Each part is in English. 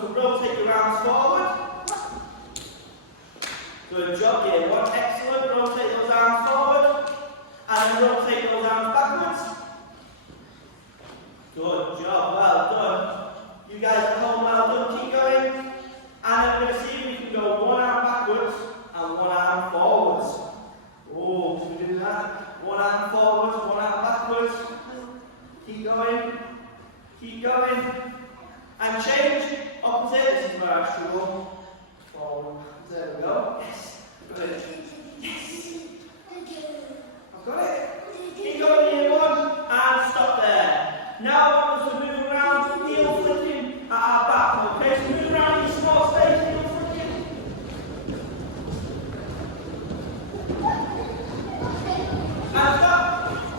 to rotate your arms forward. Good job here. One, excellent. Rotate those arms forward. And then rotate those arms backwards. Good job. Well done. You guys at home, well done. Keep going. And then we're going to see if we can go one arm backwards and one arm forwards. Oh, can we do that? One arm forwards, one arm backwards. Keep going. Keep going. And change. Opposite. This is where I struggle. Forward. There we go. Yes. Good. Yes. I've got it. Keep going here, one. And stop there. Now I want us to move around, heel flicking at our back. Okay, so move around in your small space, heel flicking. And stop.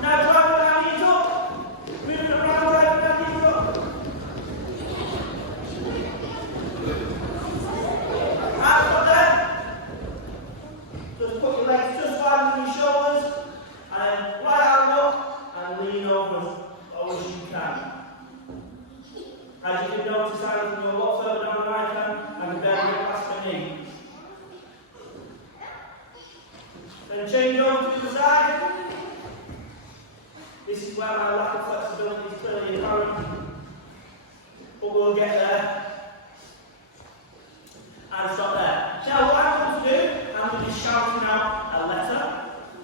Now driving our knees up. Moving around, driving our knees up. And stop there. Just put your legs just wide on your shoulders. And then right arm up and lean over as low as you can. As you can notice, I can go a lot further down the right hand and can barely get past my knee. Then change over to the side. This is where my lack of flexibility is clearly apparent, but we'll get there. And stop there. Now what I'm going to do, I'm going to be shouting out a letter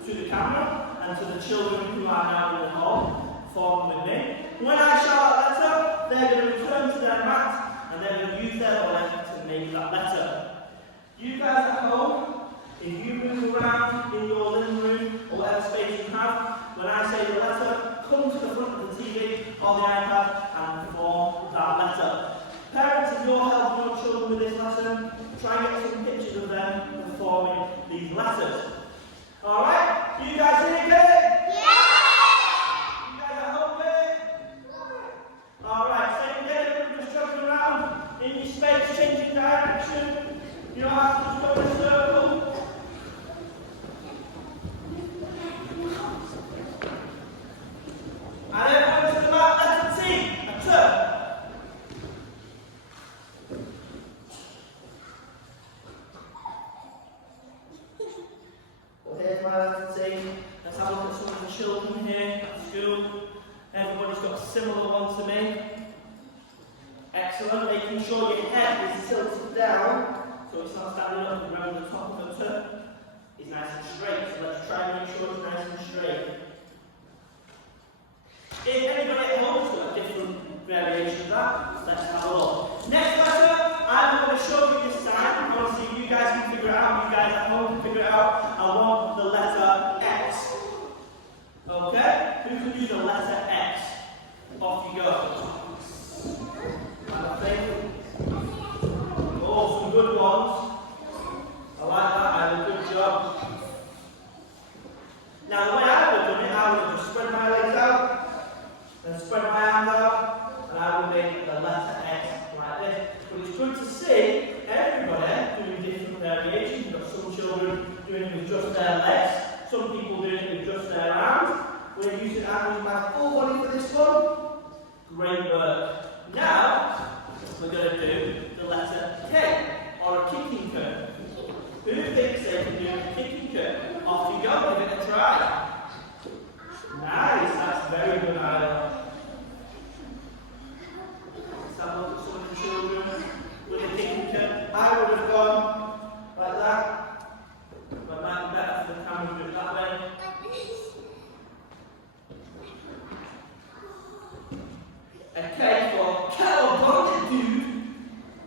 to the camera and to the children who are now in the hall, forming with me. When I shout that letter, they're going to return to their mat and they're going to use their body to make that letter. You guys at home, if you move around in your living room or whatever space you have, when I say the letter, come to the front of the TV or the iPad and perform that letter. Parents, if you're helping your children with this lesson, try and get some pictures of them performing these letters. Alright? You guys here good? Alright, same again, everyone just jumping around in your space, changing direction. You don't have to just go in a circle. And everyone to the mat, letter T, a turn. Well, here's my letter T. Let's have a look at some of the children here at school. Everybody's got a similar one to me. Excellent. Making sure your head is tilted down so it's not standing up and around the top of the turn. It's nice and straight. So let's try and make sure it's nice and straight. If anybody at home has got a different variation of that, let's have a look. Next letter, I'm going to show you this sign. I want to see if you guys can figure it out. You guys at home can figure it out. I want the letter X. Okay? Who can do the letter X? Off you go. Oh, some good ones. I like that, I did a good job. Now, the way I would have done it, I would have just spread my legs out, then spread my arms out, and I would make the letter X like this. But it's good to see everybody doing different variations. You've got some children doing it with just their legs, some people doing it with just their arms. We're using my full body for this one. Great work. Now, we're going to do the letter K, or a kicking curve. Who thinks they can do a kicking curve? Off you go, give it a try. Nice, that's very good, Ida. Let's have a look at some of the children with a kicking curve. I would have gone like that, but it might be better for the camera to do it that way. A K for cowabunga, dude.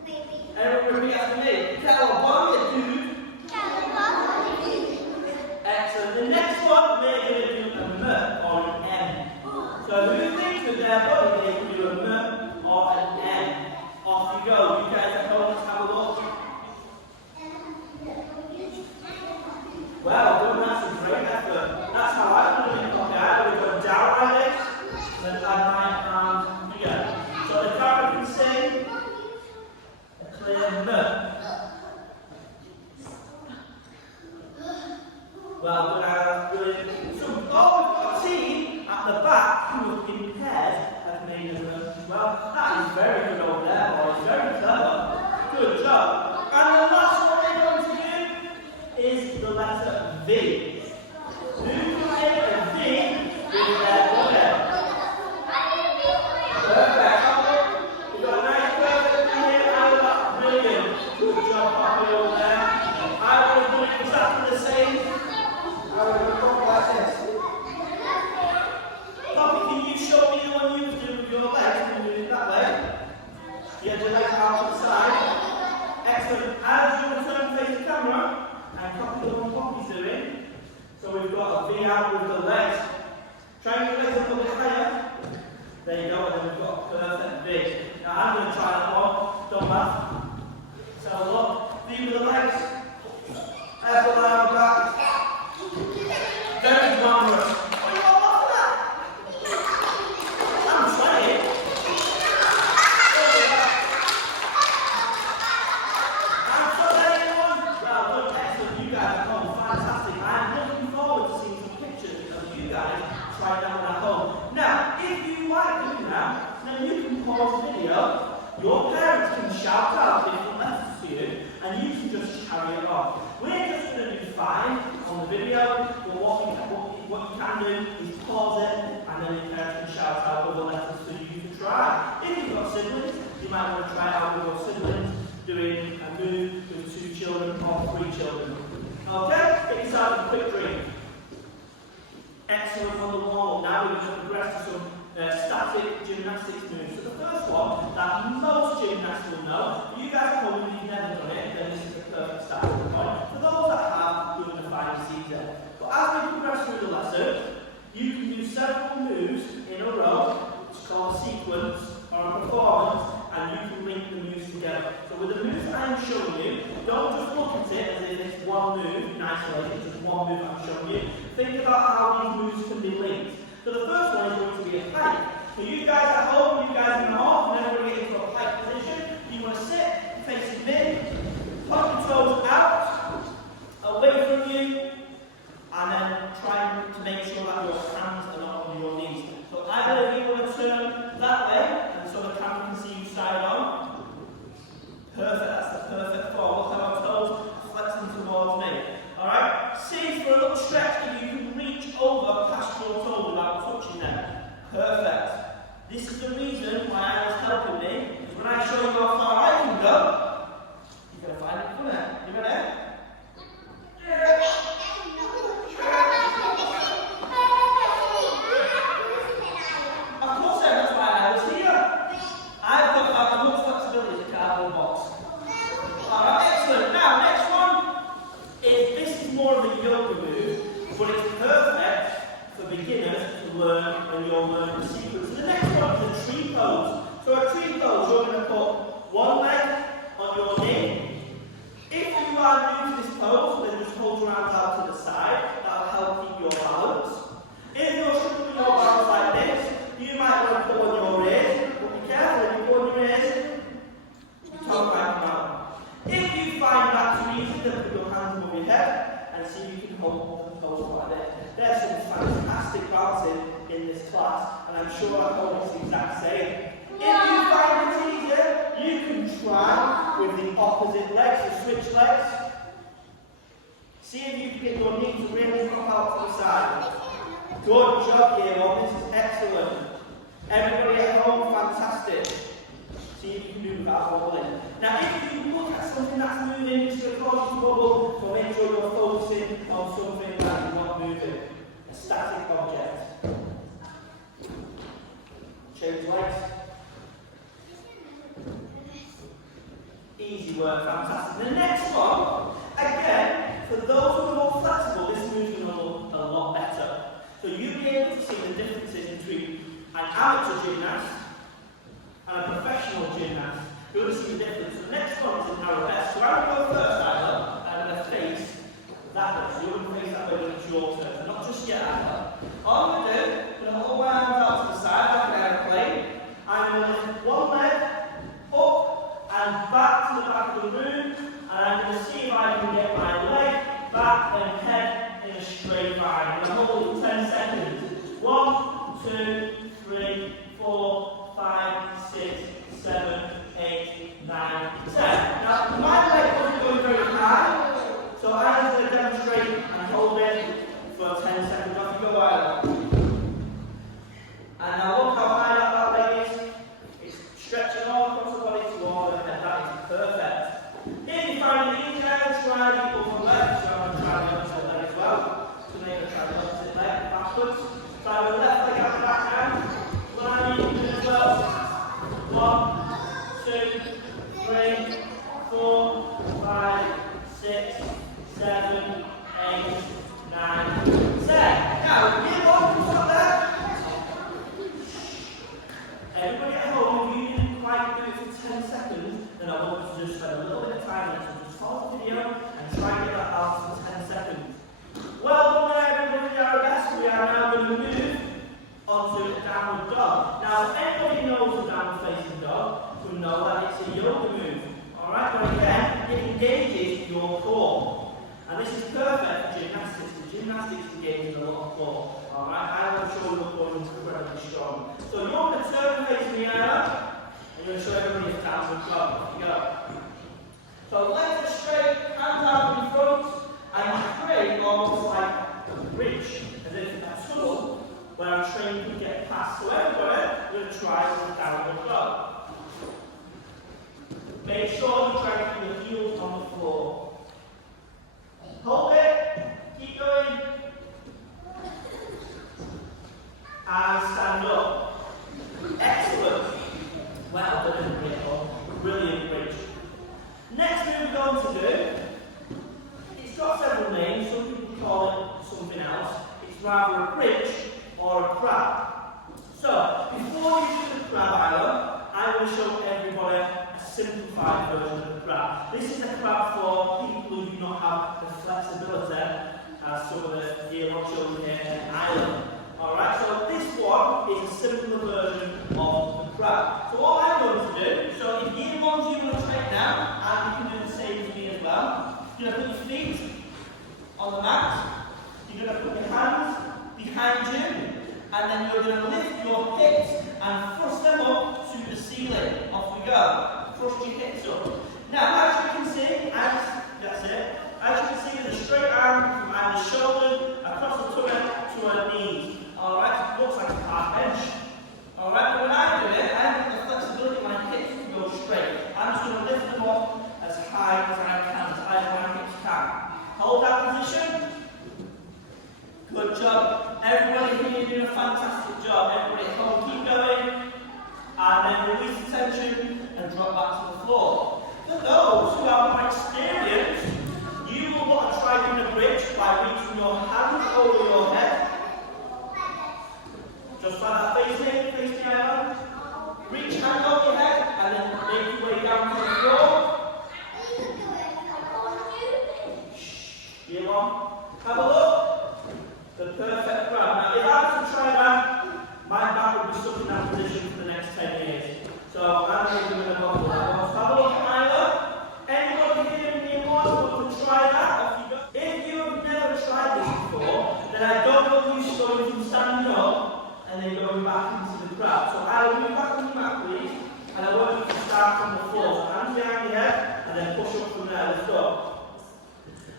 Maybe. Everyone repeat after me. Cowabunga, dude. Cowabunga, dude. Excellent. The next one, we're going to do a M or an M. So who thinks with their body they can do a M or an M? Off you go. You guys at home, let's have a look. Well done, that's a great effort. That's how I would have been copied. I would have gone down like this, then add my arms. So the camera can see a clear M. Well done, that's brilliant. So, we've got a team at the back who have been paired have made a M as well. That is very good over there, boys. Very clever. You have your legs out to the side. Excellent. As you return to face the camera and copy the one Poppy's doing. So we've got a V out with the legs. Try and get your legs a little bit higher. There you go, and then we've got a perfect V. Now I'm going to try that one. Don't laugh. Let's have a look. V with the legs. Elbow down back. Very glamorous. What are you all laughing at? I'm trying. I'm sorry, everyone. Well done, excellent. You guys are all fantastic. I'm looking forward to seeing some pictures of you guys try that one at home. Now, if you like doing that, then you can pause the video. Your parents can shout out different letters to you, and you can just carry it on. We're just going to do 5 on the video, but what you can do is pause it, and then your parents can shout out other letters for you to try. If you've got siblings, you might want to try it out with your siblings, doing a move with 2 children or 3 children. Okay? Get yourself a quick drink. Excellent on the wall. Now we're going to progress to some static gymnastics moves. So the first one that most gymnasts will know, you guys at home, if you've never done it, then this is the perfect starting point. For those that have, you're going to find it's easier. But as we progress through the lesson, you can do several moves in a row, which is called a sequence or a performance, and you can link the moves together. So with the moves I'm showing you, don't just look at it as if it's one move in isolation, it's just one move I'm showing you. Think about how these moves can be linked. So the first one is going to be a pike. So you guys at home, you guys in the hall, whenever we get into a pike position, you want to sit, facing mid, point your toes out, away from you, and then try to make sure that your hands are not on your knees. So either you want to turn that way, and so the camera can see you side on. Perfect, that's the perfect form. Look at our toes flexing towards me. Alright, see for a little stretch if you can reach over past your toes without touching them. Perfect. This is the reason why I was helping me, because when I show you how far I can go, you're going to find it funny. You ready? Of course, that's why I was here. I've got about as much flexibility as a cardboard box. Alright, excellent. Now, next one is this is more of a yoga move, but it's perfect for beginners to learn when you're learning the sequence. So the next one is a tree pose. So a tree pose, you're going to put one leg on your knee. If you are new to this pose, then just hold your arms out to the side. That'll help keep your balance. If you're struggling with your balance like this, you might want to put on your ears, but be careful when you put on your ears, your tongue might come out. If you find that too easy, then put your hands above your head and see if you can hold the pose like this. There's some fantastic bouncing in this class, and I'm sure at home it's the exact same. If you find it easier, you can try with the opposite legs, the switch legs. See if you can get your knee to really drop out to the side. Good job, Ks1. This is excellent. Everybody at home, fantastic. See if you can do without wobbling. Now, if you look at something that's moving, it's going to cause you to wobble, so make sure you're focusing on something that is not moving. A static object. Change legs. Easy work, fantastic. The next one, again, for those who are more flexible, this move's going to look a lot better. So you'll be able to see the differences between an amateur gymnast and a professional gymnast. You're going to see the difference. So the next one is an arabesque. So I'm going to go first, I'm going to face that way. So you're going to face that way when it's your turn. Not just yet, either. All I'm going to do, I'm going to hold my arms out to the side like an aeroplane. I'm going to lift one leg up and back to the back of the room. And I'm going to see if I can get my leg back and head in a straight line. I'm going to hold it 10 seconds. 1, 2, 3, 4, 5, 6, 7, 8, 9, 10. Now, my leg wasn't going very high, so I'm just going to demonstrate and hold it for 10 seconds. Off you go, either. And now look how high that leg is. It's stretching all across the body toward the head. That is perfect. 2, 3, 4, 5, 6, 7, 8, 9, 10. Now, year 1, can stop there? Everybody at home, if you didn't quite do it for 10 seconds, then I want you to just spend a little bit of time on it. So just pause the video and try and get that out for 10 seconds. Well done there, everybody, our guests. We are now going to move onto a downward dog. Now, if anybody knows the downward facing dog, will know that it's a yoga move. Alright, but again, it engages your core. And this is perfect for gymnastics. The gymnastics engages a lot of core. Alright, I will show you the core is incredibly strong. So you're going to turn facing the air up, and you're going to show everybody a downward dog. Off you go. So legs are straight, hands out in front, and you pray almost like a bridge, as if a tunnel where a train could get past. So everybody, we're going to try with a downward dog. Make sure you try to keep your heels on the floor. Hold it, keep going, and stand up. Excellent. Well done, everybody. Brilliant bridge. Next move we're going to do, it's got several names. Some people call it something else. It's rather a bridge or a crab. So, before you do the crab island, I will show everybody a simplified version of the crab. This is a crab for people who do not have the flexibility as some of the year 1 children here in Ireland. Alright, so this one is a simpler version of the crab. So what I'm going to do, so if year 1's you want to try it now, and you can do the same as me as well, you're going to put your feet on the mat, you're going to put your hands behind you, and then you're going to lift your hips and thrust them up to the ceiling. Off we go. Thrust your hips up. Now, as you can see, that's it. As you can see, with a straight arm from either shoulder across the tummy to our knees. Alright, it looks like a park bench. Alright, but when I do it, I have the flexibility in my hips to go straight. I'm just going to lift them up as high as I can, as high as my hips can. Hold that position. Good job. Everybody here, you're doing a fantastic job. Everybody at home, keep going. And then release the tension and drop back to the floor. For those who are more experienced, you will want to try doing a bridge by reaching your hands over your head. Just like that, face the island. Reach hand over your head and then make your way down to the floor. Year 1. Have a look. The perfect crab. Now, if I was to try that, my back would be stuck in that position for the next 10 years. So I'm going to do a model that. Have a look at Isla. Anybody here in year 1 who can try that? Off you go. If you've never tried this before, then I don't want you going from standing up and then going back into the crab. So I will move back on your mat, please, and I want you to start from the floor. So hands behind your head and then push up from there. Let's go.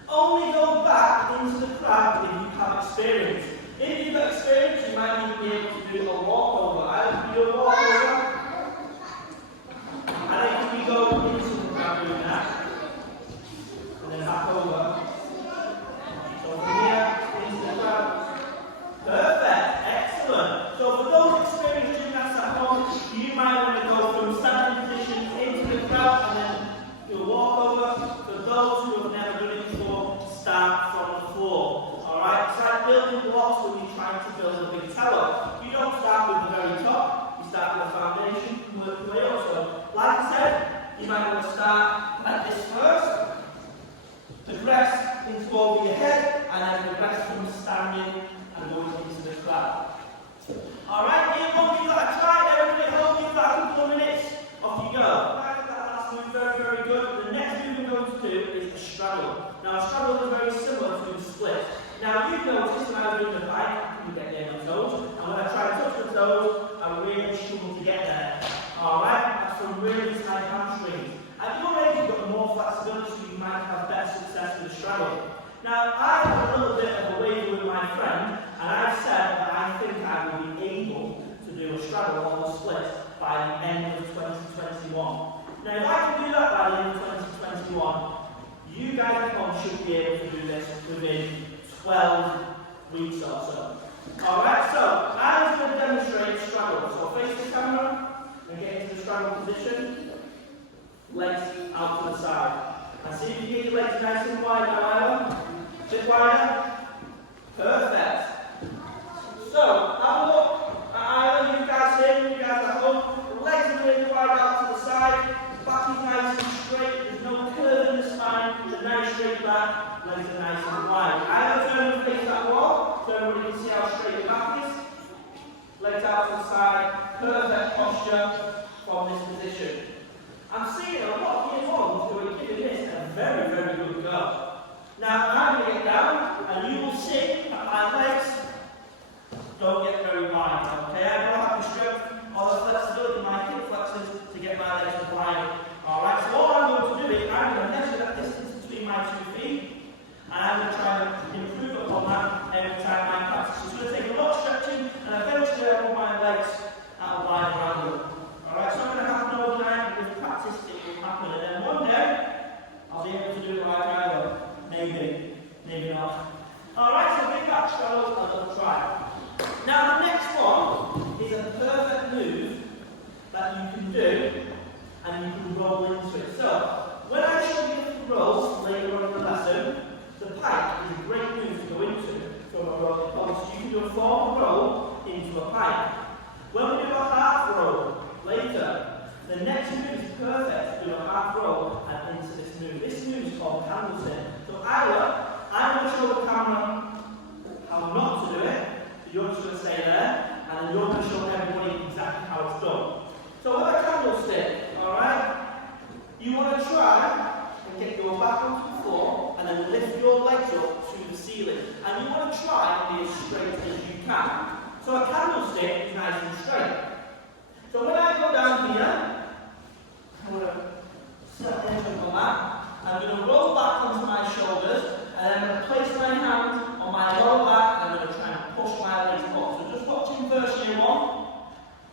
Only go back into the crab if you have experience. If you've got experience, you might even be able to do a walkover. I can do a walkover. And then can you go into the crab doing that? And then back over. So from here, into the crab. Perfect. Excellent. So for those experienced gymnasts at home, you might want to go from standing position into the crab and then do a walkover. For those who have never done it before, start from the floor. Alright? It's like building blocks when you're trying to build a big tower. You don't start with the very top, you start with a foundation and work your way up. So, like I said, you might want to start like this first. Progress into over your head and then progress from standing and going into the crab. Alright, year 1, you've got to try. Everybody hold, you've got a couple of minutes. Off you go. That last move, very, very good. The next move we're going to do is a straddle. Now, a straddle is very similar to a split. Now, you've noticed when I was doing the bike, I couldn't get near my toes. And when I tried to touch the toes, I really struggled to get there. Alright, that's from really tight hamstrings. At your age, you've got more flexibility, so you might have better success with a straddle. Now, I have a little bit of a waver with my friend, and I've said that I think I will be able to do a straddle or a split by the end of 2021. Now, if I can do that by the end of 2021, you guys at home should be able to do this within 12 weeks or so. Alright, so I'm going to demonstrate straddle. So face the camera and get into the straddle position. legs out to the side. And see if you get your legs nice and wide now, Ira. A bit wider. Perfect. So, have a look at Ira, you guys here, you guys at home. Legs are really wide out to the side. Back is nice and straight. There's no curve in the spine. There's a nice straight back. Legs are nice and wide. Ira, turn and face that wall so everybody can see how straight your back is. Legs out to the side. Perfect posture from this position. I'm seeing a lot of year ones who are giving this a very, very good go. Now, I'm going to get down, and you will see that my legs don't get very wide, okay? I don't have the strength or the flexibility in my hip flexors to get my legs wide. Alright, so all I'm going to do is I'm going to measure that distance between my 2 feet, and I'm going to try to improve upon that every time I practice. It's going to take a lot of stretching, and eventually I want my legs at a wide angle. Alright, so I'm going to have no time with practice, it will happen, and then one day I'll be able to do it like I will. Maybe, maybe not. Alright, so big back straddle and little try. Now the next one is a perfect move that you can do and you can roll into it. So, when I show you the rolls later on in the lesson, the pike is a great move to go into from a rolling pose. So you can do a forward roll into a pike. When we do a half roll later, the next move is perfect to do a half roll and into this move. This move is called Candlestick. So I'm going to show the camera how not to do it. So you're just going to stay there, and then you're going to show everybody exactly how it's done. So with a Candlestick, alright, you want to try and get your back onto the floor, and then lift your legs up to the ceiling. And you want to try and be as straight as you can. So a Candlestick is nice and straight. So when I go down here, I'm going to step into the mat. I'm going to roll back onto my shoulders, and I'm going to place my hand on my lower back, and I'm going to try and push my legs up. So just watching first year one,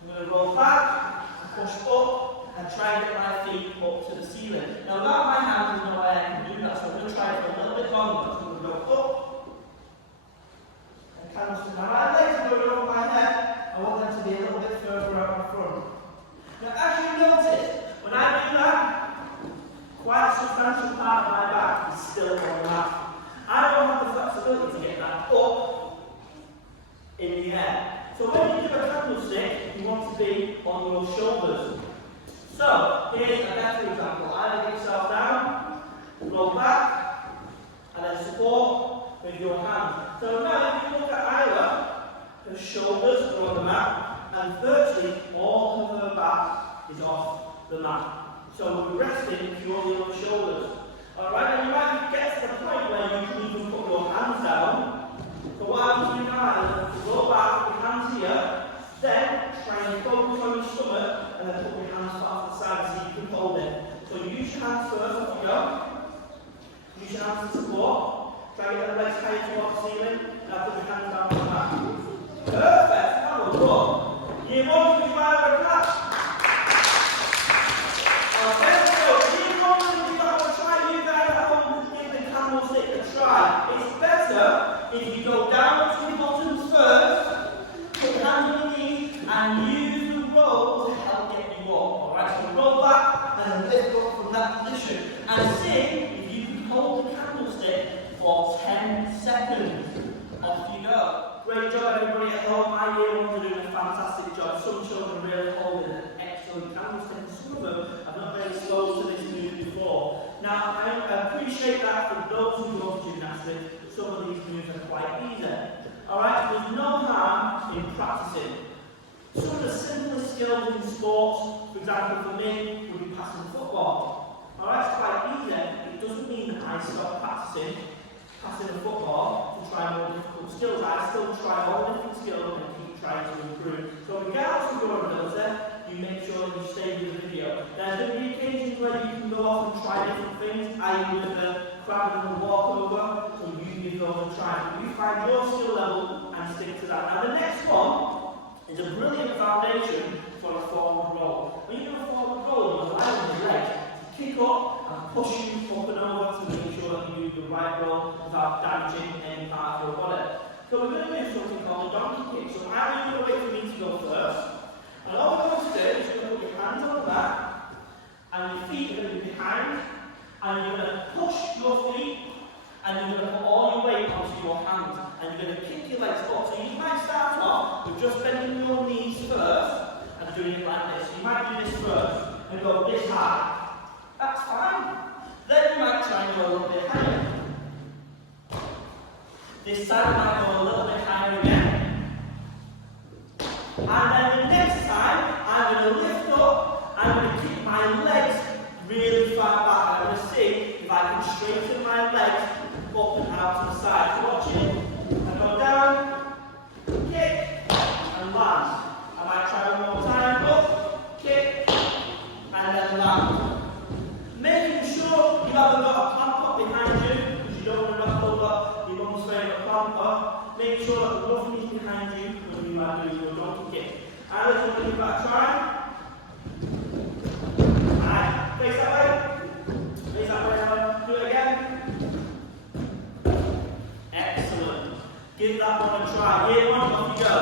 I'm going to roll back, push up, and try and get my feet up to the ceiling. Now without my hand, there's no way I can do that, so I'm going to try it for a little bit longer. So I'm going to go up, and Candlestick. Now my legs are going over my head, I want them to be a little bit further out my front. Now as you notice, when I do that, quite a substantial part of my back is still on the mat. I don't have the flexibility to get that up in the air. So when you do a Candlestick, you want to be on your shoulders. So here's a better example. Either get yourself down, roll back, and then support with your hand. So now if you look at Ira, her shoulders are on the mat, and virtually all of her back is off the mat. So we're resting purely on the shoulders. Alright, and you might get to the point where you can even put your hands down. So what I'm doing now is go back, put your hands here, then try and focus on your stomach, and then put your hands flat to the side so you can hold it. So use your hands first as you go. Use your hands to support. Try and get the legs high towards the ceiling, and put your hands down on the mat. Perfect, that was good. Year one, you might have a clap. Okay, so year one, you might want to try, you guys at home, give the Candlestick a try. It's better if you go down to the bottoms first, put your hands on your knees, and use the roll to help get you up. Alright, so roll back and then lift up from that position. And see if you can hold the Candlestick for 10 seconds. Off you go. Great job everybody at home. My year ones are doing a fantastic job. Some children really holding an excellent Candlestick, and some of them have not been exposed to this move before. Now I appreciate that for those who go to gymnastics, some of these moves are quite easy. Alright, there's no harm in practicing. Some of the simplest skills in sports, for example for me, would be passing football. Alright, it's quite easy. It doesn't mean that I stop practicing passing a football to try more difficult skills. I still try all different skills and keep trying to improve. So regardless of your ability, you make sure that you stay with the video. There's going to be occasions where you can go off and try different things, i.e. with the crab and the walkover, so you give those a try. You find your skill level and stick to that. Now the next one is a brilliant foundation for a forward roll. When you do a forward roll, you allow your leg to kick up and push you up and over to make sure that you do the right roll without damaging any part of your body. So we're going to do something called a donkey kick. So I'm going to wait for me to go first. And all we're going to do is you're going to put your hands on the back, and your feet are going to and you're going to put all your weight onto your hands, and you're going to kick your legs up. So you might start off with just bending your knees first, and doing it like this. You might do this first, and go this high. That's fine. Then you might try and go a little bit higher. This side might go a little bit higher again. And then the next time, I'm going to lift up, I'm going to keep my legs really far back. I'm going to see if I can straighten my legs up and out to the side. So watch it. I go down, kick, and land. I might try one more time. Up, kick, and then land. Making sure you haven't got a pump behind you, because you don't want to knock over your mum's favourite pumper. Make sure that the muffin is behind you when you are doing your donkey kick. And let's go give that a try. Alright, face that way. Face that way now. Do it again. Excellent. Give that one a try. Here, one, off you go.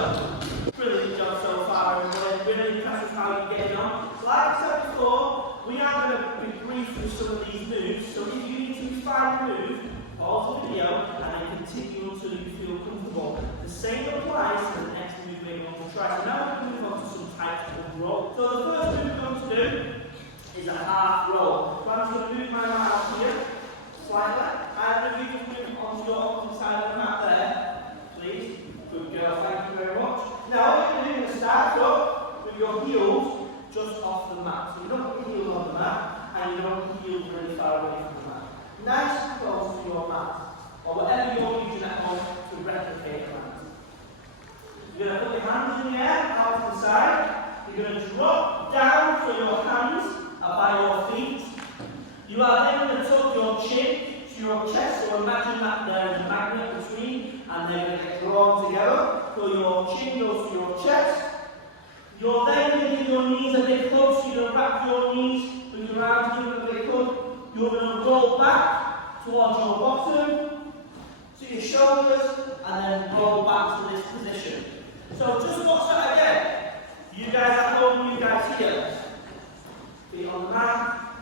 Brilliant job so far, everybody. Really impressive how you're getting on. Like I said before, we are going to be brief with some of these moves. So if you need to find a move, pause the video and then continue until you feel comfortable. The same applies to the next move we're going to try. So now we're going to move on to some types of roll. So the first move we're going to do is a half roll. So I'm just going to move my mat up here slightly. And if you just move onto your opposite side of the mat there, please. Good girl, thank you very much. Now what you're going to start up with your heels just off the mat. So you don't put your heels on the mat and you don't put your heels really far away from the mat. Nice and close to your mat, or whatever you're using at home to replicate that. You're going to put your hands in the air, out to the side. You're going to drop down so your hands are by your feet. You are then going to tuck your chin to your chest, so imagine that there is a magnet between and they're going to get drawn together. So your chin goes to your chest. You're then going to give your knees a big hug, so you're going to wrap your knees with your arms, give them a big hug. You're going to roll back towards your bottom, to your shoulders, and then roll back to this position. So just watch that again. You guys at home, you guys here. Feet on the mat,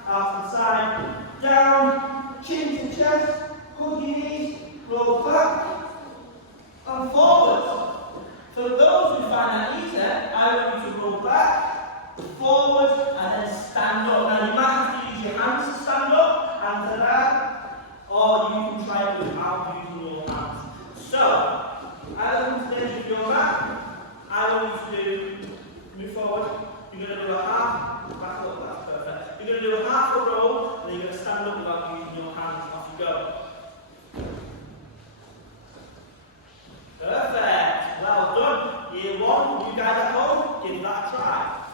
out to the side, down, chin to chest, hug your knees, roll back, and forwards. For those who find that easier, I want you to roll back, forward, and then stand up. Now you might have to use your hands to stand up, hands to that, or you can try it without using your hands. So, I want you to then your mat. I want you to move forward. You're going to do a half, back up, that's perfect. You're going to do a half a roll, and then you're going to stand up without using your hands. Off you go. Perfect. Well done. Year one, you guys at home, give that a try.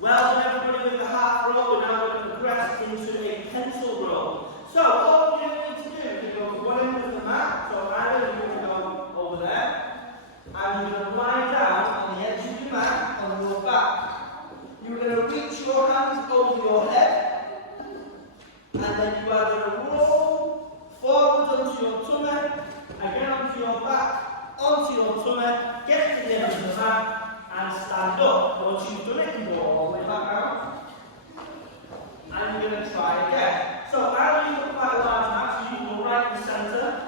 Well done everybody with the half roll. We're now going to progress into a pencil roll. So all you need to do is go to one end of the mat. So either you're going to go over there, and you're going to lie down on the edge of your mat on your back. You're going to reach your hands over your head, and then you are going to roll forward onto your tummy, again onto your back, onto your tummy, get to the edge of the mat, and stand up. Once you've done it, you go all the way back out, and you're going to try again. So I leave quite a large mat, so you can go right in the centre.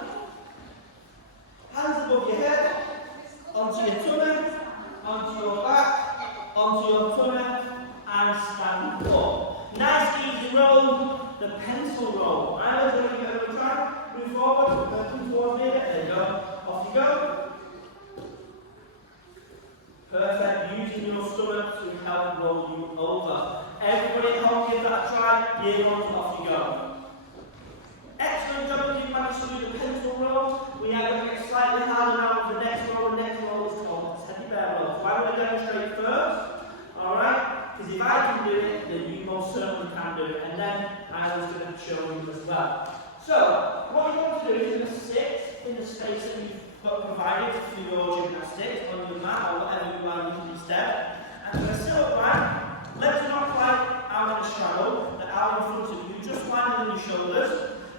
Hands above your head, onto your tummy, onto your back, onto your tummy, and stand up. Nice easy roll, the pencil roll. I was going to give it a try. Move forward, come towards me. There you go. Off you go. Perfect. Using your stomach to help roll you over. Everybody at home, give that a try. Year one, off you go. Excellent job if you managed to do the pencil roll. We are going to get slightly harder now with the next roll. The next roll is called the teddy bear roll. So I'm going to demonstrate first. Alright? Because if I can do it, then you most certainly can do it. And then I was going to show you as well. So, what you want to do is you're going to sit in the space that you've got provided for your gymnastics, on your mat or whatever you are using instead. And you're going to sit upright. Legs are not quite out in the shadow, they're out in front of you. Just lying on your shoulders.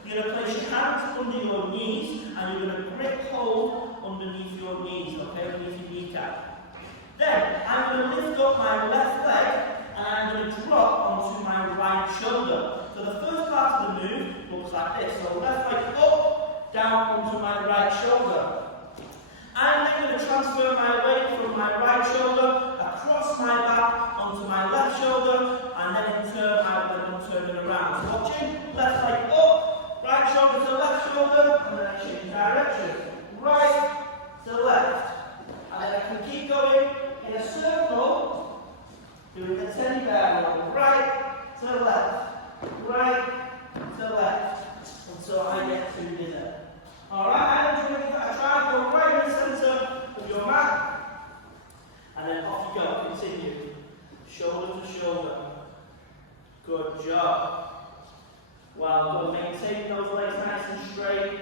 You're going to place your hands under your knees and you're going to grip hold underneath your knees, okay, underneath your kneecap. Then I'm going to lift up my left leg and I'm going to drop onto my right shoulder. So the first part of the move looks like this. So left leg up, down onto my right shoulder. I'm then going to transfer my weight from my right shoulder across my back onto my left shoulder, and then in turn I'm turning around. So watching, left leg up, right shoulder to left shoulder, and then I change direction. Right to left. And then I can keep going in a circle, doing a teddy bear roll. Right to left, right to left, until I get to dinner. Alright, I'm doing that. Try to go right in the centre of your mat. And then off you go. Continue. Shoulder to shoulder. Good job. Well done. Maintain those legs nice and straight.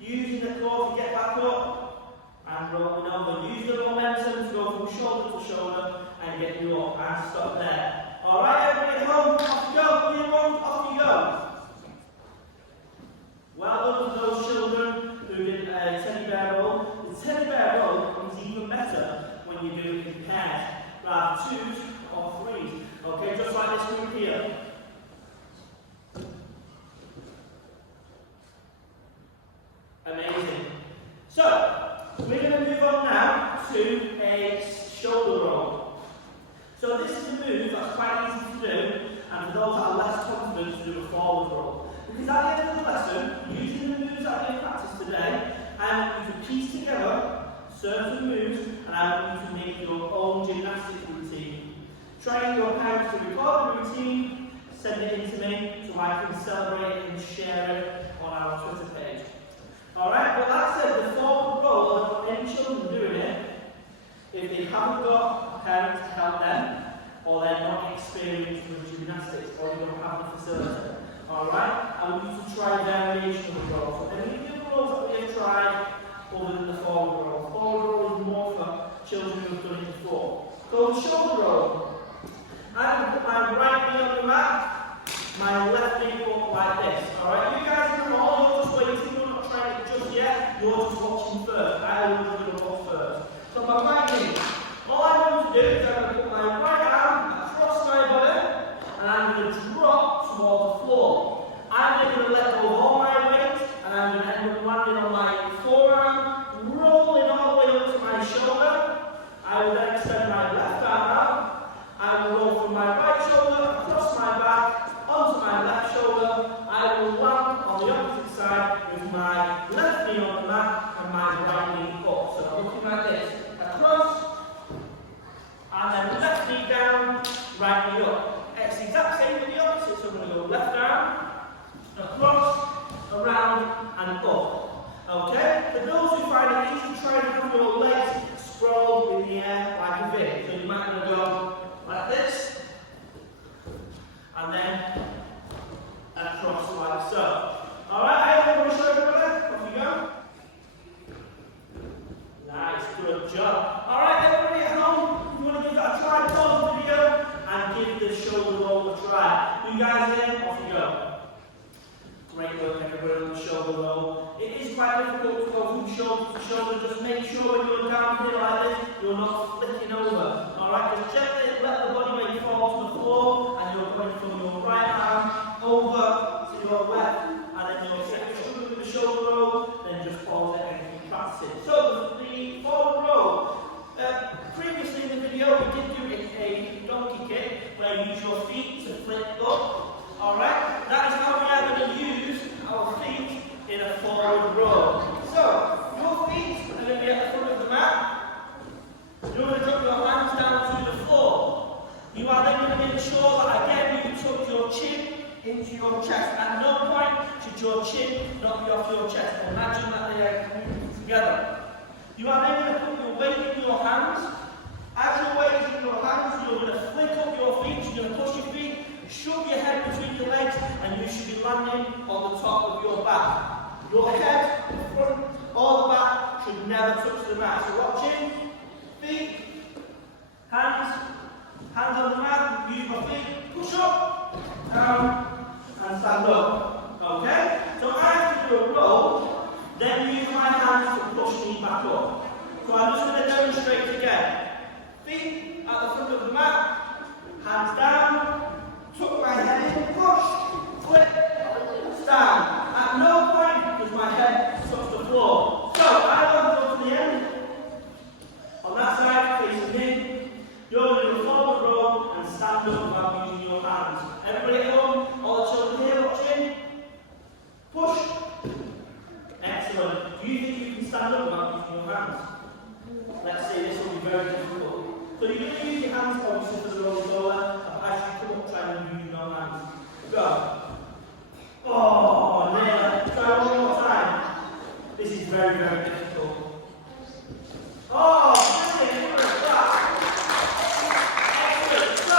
Using the core to get back up. And rolling over. Use the momentum to go from shoulder to shoulder and get you up. And stop there. Alright, everybody at home. Off you go. Clear one. Off you go. Well done to those children who did a teddy bear roll. The teddy bear roll is even better when you do it in pairs, rather twos or threes. Okay, just like this group here. Amazing. So, we're going to move on now to a shoulder roll. So this is a move that's quite easy to do, and for those that are less confident to do a forward roll. Because at the end of the lesson, using the moves that we have practiced today, I want you to piece together certain moves, and I want you to make your own gymnastics routine. Try and get your parents to record the routine, send it in to me, so I can celebrate and share it on our Twitter page. Alright, but like I said, the forward roll, I've got any children doing it, if they haven't got parents to help them, or they're not experienced with gymnastics, or they don't have the facility. Alright, I want you to try variation of the roll. So any of the rolls that we have tried other than the forward roll. Forward roll is more for children who have done it before. So the shoulder roll. I'm going to put my right knee on the mat, my left knee up like this. Alright, you guys are all just waiting, you're not trying it just yet, you're just watching first. I will do the roll first. So my right knee. All I'm going to do is I'm going to put my right arm across my body, and I'm going to drop towards the floor. I'm then going to let go of all my weight, and I'm going to end up landing on my forearm, rolling all the way up to my shoulder. I will then extend my left arm out. I will roll from my right shoulder across my back onto my left shoulder. I will land on the opposite side with my left knee on the mat and my right knee up. So I'm looking like this. Across, and then left knee down, right knee up. It's the exact same with the opposite, so I'm going to go left arm, across, around, and up. Okay? For those who find it easy, try and have your legs sprawled in the air like a V. So you might want to go like this, and then across like so. Alright, I'm going to show everybody. Off you go. Nice, good job. Alright, everybody at home, you want to give that a try, pause the video, and give the shoulder roll a try. You guys in? Off you go. Great work, everybody, on the shoulder roll. It is quite difficult to go from shoulder to shoulder. Just make sure when you're down here like this, you're not flicking over. Alright, just gently let the body weight fall to the floor, and you're going from your right arm over to your left, and then you'll set your shoulder with the shoulder roll, then just pause it and keep practicing. So, the forward roll. Previously in the video, we did do a donkey kick, where you use your feet to flick up. Alright, that is how we are going to use our feet in a forward roll. So, your feet are going to be at the front of the mat. You're going to drop your hands down to the floor. You are then going to make sure that again you tuck your chin into your chest. At no point should your chin not be off your chest. Imagine that they are moving together. You are then going to put your weight in your hands. As your weight is in your hands, you're going to flick up your feet. You're going to push your feet, shove your head between your legs, and you should be landing on the top of your back. Your head, the front, or the back should never touch the mat. So watching, feet, hands on the mat, use your feet, push up, down, and stand up. Okay? So I have to do a roll, then use my hands to push me back up. So I'm just going to demonstrate again. Feet at the front of the mat, hands down, tuck my head in, push, flip, stand. At no point does my head touch Everybody at home, all the children here watching? Push. Excellent. Do you think you can stand up without using your hands? Let's say this will be very difficult. So you're going to use your hands obviously for the roller roller, but as you come up, try and use your hands. Go. Oh, nailed. Try one more time. This is very, very difficult. Oh, brilliant. Excellent. So,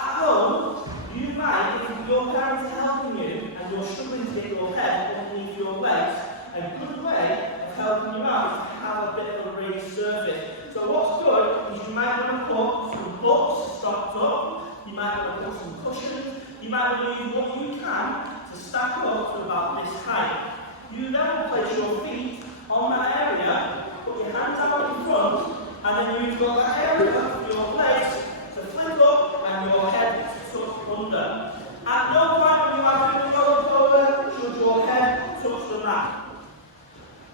at home, you might, if your parents are helping you and you're struggling to get your head underneath your legs, a good way of helping you out is to have a bit of a raised surface. So what's good is you might want to put some books stocked up, you might want to put some cushions, you might want to use what you can to stack up to about this height. You then will place your feet on that area, put your hands out in front, and then you've got that area for your legs to flip up and your head to tuck under. At no point when you are doing the roller roller should your head touch the mat.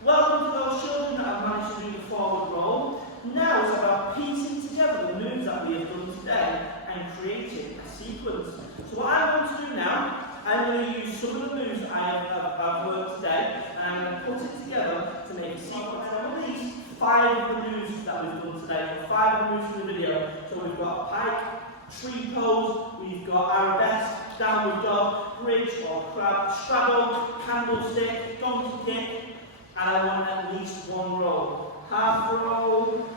Welcome to those children that have managed to do the forward roll. Now it's about piecing together the moves that we have done today and creating a sequence. So what I'm going to do now, I'm going to use some of the moves that I have worked today, and I'm going to put it together to make a sequence. Now at least 5 of the moves that we've done today, 5 of the moves from the video. So we've got pike, tree pose, we've got arabesque, downward dog, bridge or crab, straddle, candlestick, donkey kick, and I want at least one roll. Half roll,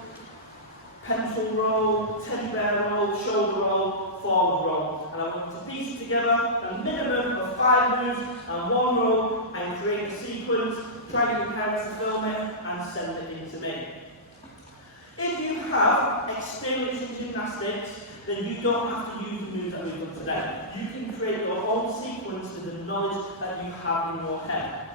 pencil roll, teddy bear roll, shoulder roll, forward roll. And I want to piece together a minimum of 5 moves and 1 roll and create a sequence. Try to get your parents to film it and send it in to me. If you have experience in gymnastics, then you don't have to use the moves that we've done today. You can create your own sequence with the knowledge that you have in your head.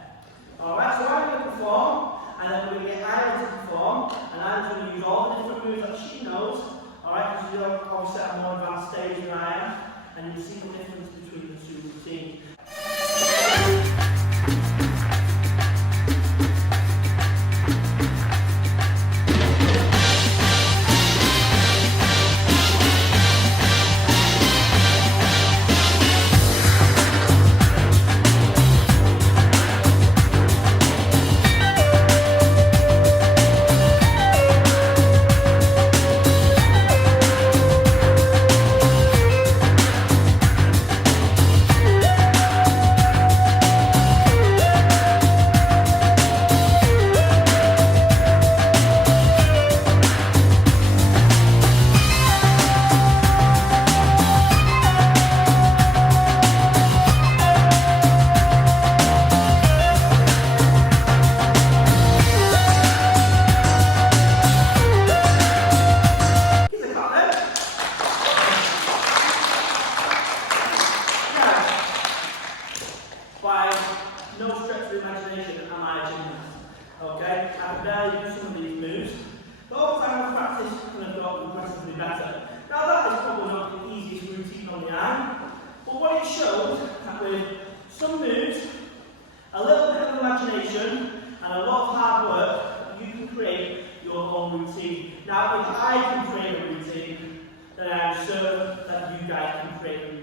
Alright, so I'm going to perform, and then we're going to get Ira to perform, and I'm going to use all the different moves that she knows. Alright, because you're obviously at a more advanced stage than I am, and you'll see the difference between the 2 routines. No stretch of the imagination, am I a gymnast? Okay, I can barely do some of these moves, but over time I practice and I've got progressively better. Now that is probably not the easiest routine on the eye, but what it shows that with some moves, a little bit of imagination and a lot of hard work, you can create your own routine. Now if I can create a routine, then I'm certain that you guys can create a